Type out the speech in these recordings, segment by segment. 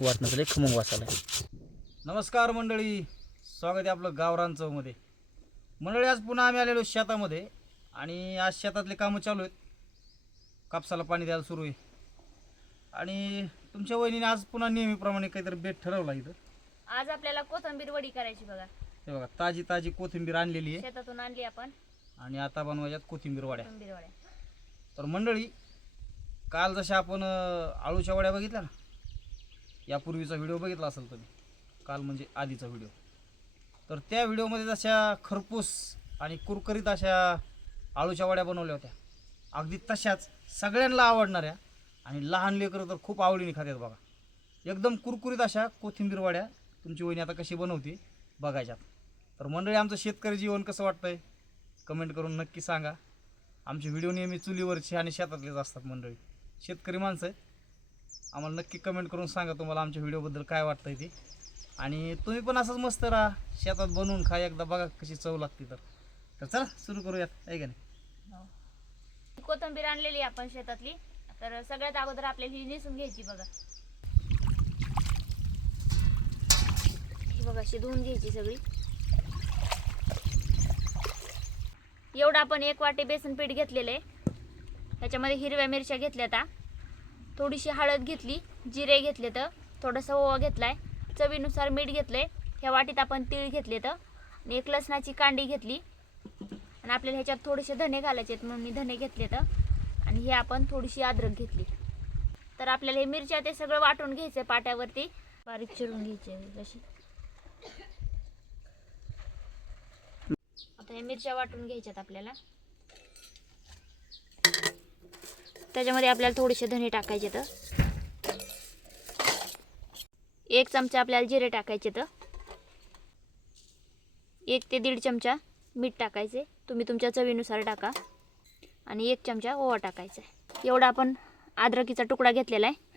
वाटणं लय खमंग वाचायला. नमस्कार मंडळी स्वागत आहे आपलं गावरान चौमध्ये मंडळी आज पुन्हा आम्ही आलेलो शेतामध्ये आणि आज शेतातले कामं चालू आहेत. कापसाला पाणी द्यायला सुरू आहे. आणि तुमच्या वहिनीने आज पुन्हा नेहमीप्रमाणे काहीतरी बेट ठरवला इथं. आज आपल्याला कोथंबीर वडी करायची बघा. हे बघा ताजी ताजी कोथिंबीर आणलेली आहे. शेतातून आणली आपण. आणि आता बनवायच्यात कोथिंबीर वड्या. कोथंबीर वड्या. तर मंडळी काल जशा आपण आळूच्या वड्या बघितल्या ना यापूर्वीचा व्हिडिओ बघितला असेल तुम्ही. काल म्हणजे आधीचा व्हिडिओ. तर त्या व्हिडिओमध्ये जशा खरपूस आणि कुरकुरीत अशा आळूच्या वड्या बनवल्या होत्या. अगदी तशाच सगळ्यांना आवडणाऱ्या आणि लहान लेकरं तर खूप आवडीने खातात बघा. एकदम कुरकुरीत अशा कोथिंबीर वड्या तुमची वहिनी आता कशी बनवते बघायच्यात. तर मंडळी आमचं शेतकरी जीवन कसं वाटतंय? कमेंट करून नक्की सांगा. आमचे व्हिडिओ नेहमी चुलीवरचे आणि शेतातलेच असतात मंडळी. शेतकरी माणसं आहेत. आम्हाला नक्की कमेंट करून सांगा तुम्हाला आमच्या व्हिडिओबद्दल काय वाटतंय ते. आणि तुम्ही पण असंच मस्त राहा. शेतात बनवून खा एकदा बघा कशी चव लागते तर. तर चला सुरू करूयात. आहे का नाही? हो. कोथंबीर आणलेली आपण शेतातली. तर सगळ्यात अगोदर आपल्याला ही नेसून घ्यायची बघा. ही बघा अशी धुवून घ्यायची सगळी. एवढं आपण एक वाटी बेसन पीठ घेतलेलं आहे. ह्याच्यामध्ये हिरव्या मिरच्या घेतल्या आता. थोडीशी हळद घेतली जिरे घेतले तर थोडासा ओवा घेतला आहे चवीनुसार मीठ घेतलं आहे ह्या वाटीत आपण तीळ घेतले तर आणि एक लसणाची कांडी घेतली. आणि आपल्याला ह्याच्यात थोडेसे धने घालायचे आहेत म्हणून मी धने घेतले तर आणि हे आपण थोडीशी अद्रक घेतली. तर आपल्याला हे मिरच्या ते सगळं वाटून घ्यायचं पाट्यावरती. बारीक चिरून घ्यायचे अशी आता हे मिरच्या वाटून घ्यायच्यात आपल्याला. त्याच्यामध्ये आपल्याला थोडेसे धने टाकायचे तर एक चमचा आपल्याला जिरे टाकायचे तर एक ते दीड चमचा मीठ टाकायचे. तुम्ही तुमच्या चवीनुसार टाका. आणि एक चमचा ओवा टाकायचा. आहे एवढा आपण अद्रकीचा तुकडा घेतलेला आहे.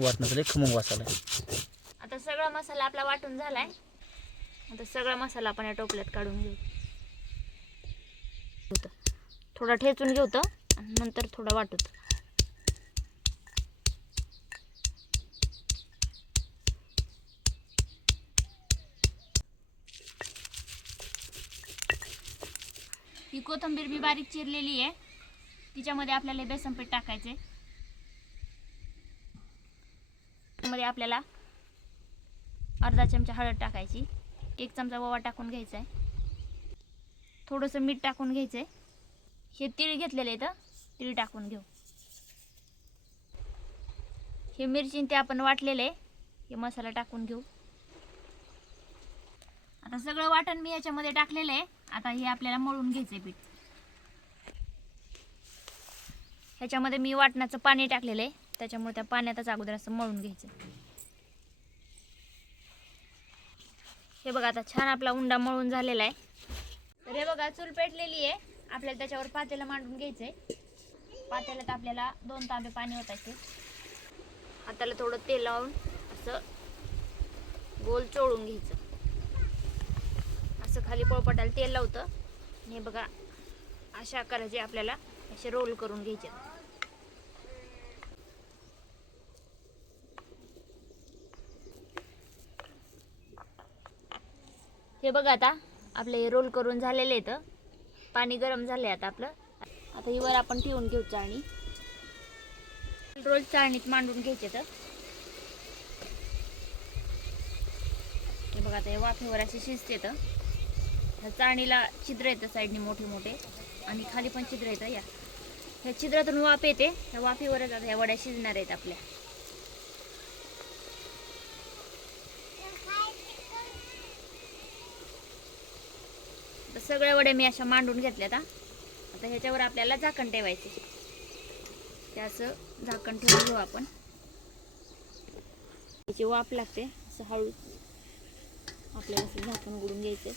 वाटणं लय खमंग वाचायला आता सगळा मसाला आपला वाटून झालाय. आता सगळा मसाला आपण या टोपल्यात काढून घेऊ. थोडा ठेचून घेऊ नंतर थोडा वाटूत ही कोथिंबीर मी बारीक चिरलेली आहे. तिच्यामध्ये आपल्याला बेसन पीठ टाकायचे मध्ये आपल्याला अर्धा चमचा हळद टाकायची. एक चमचा ओवा टाकून घ्यायचा आहे थोडंसं मीठ टाकून घ्यायचं आहे हे तीळ घेतलेले तर तीळ टाकून घेऊ. हे मिरची ते आपण वाटलेलं आहे. हे मसाला टाकून घेऊ. आता सगळं वाटण मी याच्यामध्ये टाकलेलं आहे. आता हे आपल्याला मळून घ्यायचं आहे पीठ. ह्याच्यामध्ये मी वाटणाचं पाणी टाकलेलं आहे. त्याच्यामुळे त्या पाण्यातच अगोदर असं मळून घ्यायचं. हे बघा आता छान आपला उंडा मळून झालेला आहे. तर हे बघा चूल पेटलेली आहे. आपल्याला त्याच्यावर पातेला मांडून घ्यायचं आहे पातेल्यात आपल्याला दोन तांबे पाणी ओतायचे. हाताला थोडं तेल लावून असं गोल चोळून घ्यायचं. असं खाली पोळपाटाला तेल लावतं. आणि हे बघा अशा आकाराचे आपल्याला असे रोल करून घ्यायचे. हे बघा आता आपले हे रोल करून झालेले आहेत. पाणी गरम झाले आता आपलं. आता ही वर आपण ठेवून घेऊ चाळणी. रोल चाळणीत मांडून घ्यायचे तर. हे बघा आता हे वाफेवर असे शिजते तर. ह्या चाळणीला छिद्र येतं साईडने मोठे मोठे. आणि खाली पण छिद्र येतं या. ह्या छिद्रातून वाफ येते. ह्या वाफेवरच आता ह्या वड्या शिजणार आहेत आपल्या. सगळे वडे मी अशा मांडून घेतल्या आता आता ह्याच्यावर आपल्याला झाकण ठेवायचे ते असं झाकण ठेवून घेऊ आपण. त्याची वाफ लागते असं हळू. आपल्याला असं झाकण उघडून घ्यायचं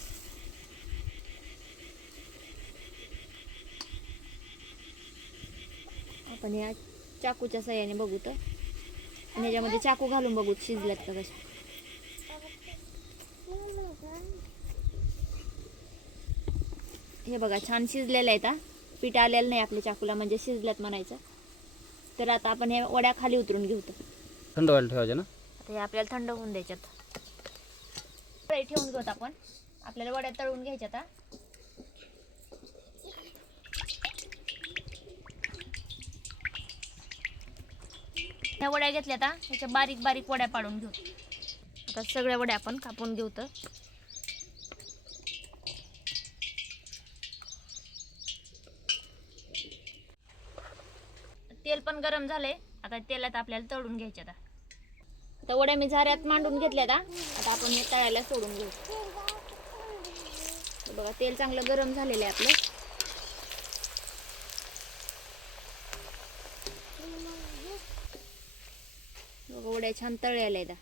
आपण या चाकूच्या सहाय्याने बघू तर. आणि ह्याच्यामध्ये चाकू घालून बघू शिजल्यात का कशा. हे बघा छान शिजलेलं आहे आता पीठ आलेलं नाही आपल्या चाकूला म्हणजे शिजल्यात म्हणायचं. तर आता आपण हे वड्या खाली उतरून घेऊ. थंड व्हायला ठेवायचे ना? आता हे आपल्याला थंड होऊन द्यायच्यात. ठेवून घेऊत आपण. आपल्याला वड्या तळून घ्यायच्या आता ह्या वड्या घेतल्या आता ह्याच्या बारीक बारीक वड्या पाडून घेऊ. आता सगळ्या वड्या आपण कापून घेऊ तर. तेल पण गरम झालंय. आता तेलात आपल्याला तळून घ्यायचे आता. वड्या मी झाऱ्यात मांडून घेतल्या आता. आता आपण हे तळायला सोडून घेऊ. बघा तेल चांगलं गरम झालेलं आहे आपलं. बघा वड्या छान तळलेल्या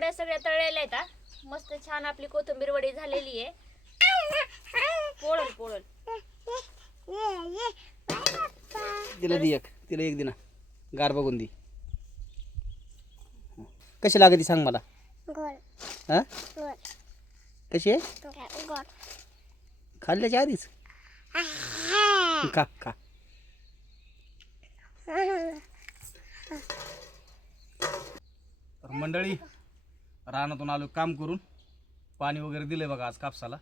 वड्या सगळ्या तळलेल्या आहेत हा. मस्त छान आपली कोथिंबीर वडी झालेली आहे. पोळल पोळल तिला दे एक तिला एक दिना गार बघून दे. कशी लागते सांग मला. हा? कशी आहे? खाल्ल्याच्या आधीच? खा खा. तर मंडळी रानातून आलो काम करून. पाणी वगैरे दिलंय बघा आज कापसाला.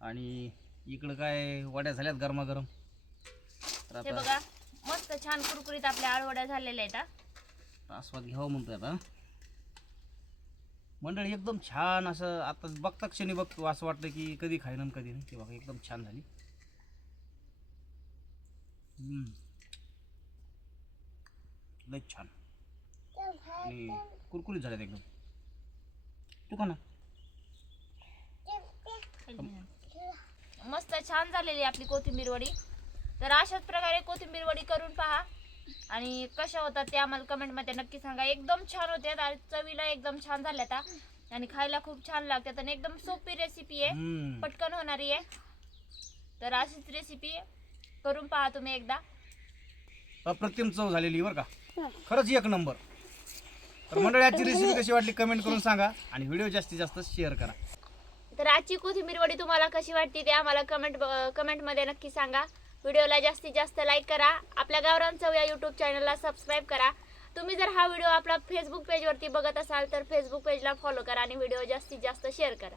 आणि इकडं काय वड्या झाल्यात गरमागरम. तर हे आता बघा मस्त छान कुरकुरीत आपल्या आळवड्या झालेल्या आहेत हा. आस्वाद घ्यावा म्हणतोय आता मंडळी एकदम छान असं आता बघता क्षणी बघतो असं वाटतं की कधी खाईन आणि कधी नाही. ते बघा एकदम छान झाली. हम्म. लय छान. आणि कुरकुरीत झाल्यात एकदम. मस्त छान झालेली आपली कोथिंबीर वडी. तर अशाच प्रकारे कोथिंबीर वडी करून पहा. आणि कशा होतात ते आम्हाला कमेंटमध्ये नक्की सांगा. एकदम छान होत्यात आणि चवीला एकदम छान झाल्यात हा. आणि खायला खूप छान लागतात आणि एकदम सोपी रेसिपी आहे. पटकन होणारी आहे. तर अशीच रेसिपी करून पहा तुम्ही एकदा. अप्रतिम चव झालेली बरं का. खरंच एक नंबर. तर मंडळी आजची रेसिपी कशी वाटली कमेंट करून सांगा आणि व्हिडिओ जास्तीत जास्त शेअर करा. तर आजची कोथिंबीर वडी तुम्हाला कशी वाटते ते आम्हाला कमेंट कमेंटमध्ये नक्की सांगा. व्हिडिओला जास्तीत जास्त लाईक करा. आपल्या गावरान चव या यूट्यूब चॅनलला सबस्क्राईब करा. तुम्ही जर हा व्हिडिओ आपला फेसबुक पेजवरती बघत असाल तर फेसबुक पेजला फॉलो करा आणि व्हिडिओ जास्तीत जास्त शेअर करा.